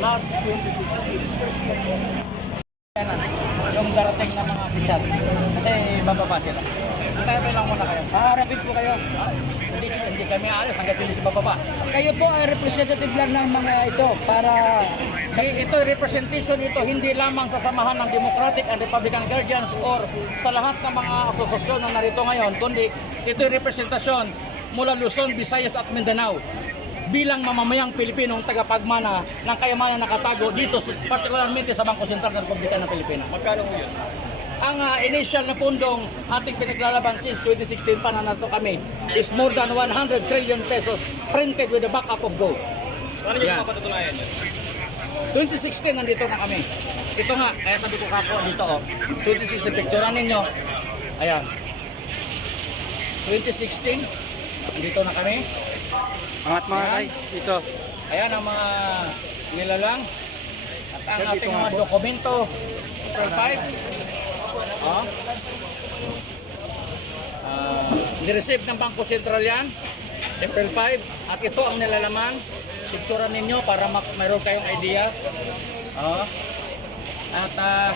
last 2016. Yan na, yung darating na mga opisyal. Kasi bababa sila. Tayo lang muna kayo. Haharapin po kayo. Ah, Hindi, hindi kami aalis hanggang hindi si bababa. Kayo po ay representative lang ng mga ito para ito, representation ito hindi lamang sa samahan ng Democratic and Republican Guardians or sa lahat ng mga asosasyon na narito ngayon, kundi ito representasyon mula Luzon, Visayas at Mindanao bilang mamamayang Pilipinong tagapagmana ng kayamanan nakatago dito, particularmente sa Bangko Sentral ng Republika ng Pilipinas. Magkano po yun? Ang ah, initial na pundong ating pinaglalaban since 2016 pa na nato kami is more than 100 trillion pesos printed with the backup of gold. Paano nyo Yan. mapatutunayan yun? 2016 nandito na kami. Ito nga, kaya sabi ko kako dito oh. 2016 picturean ninyo. Ayan. 2016 nandito na kami. Angat mga kay dito. Ayan ang mga nilalang at ang ating mga dokumento. April 5. Oh. Ah, nireceive ng Bangko Sentral yan. April 5. At ito ang nilalaman. Picturean ninyo para mayroon kayong idea. Oh. At ah,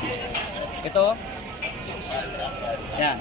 ito. Yan.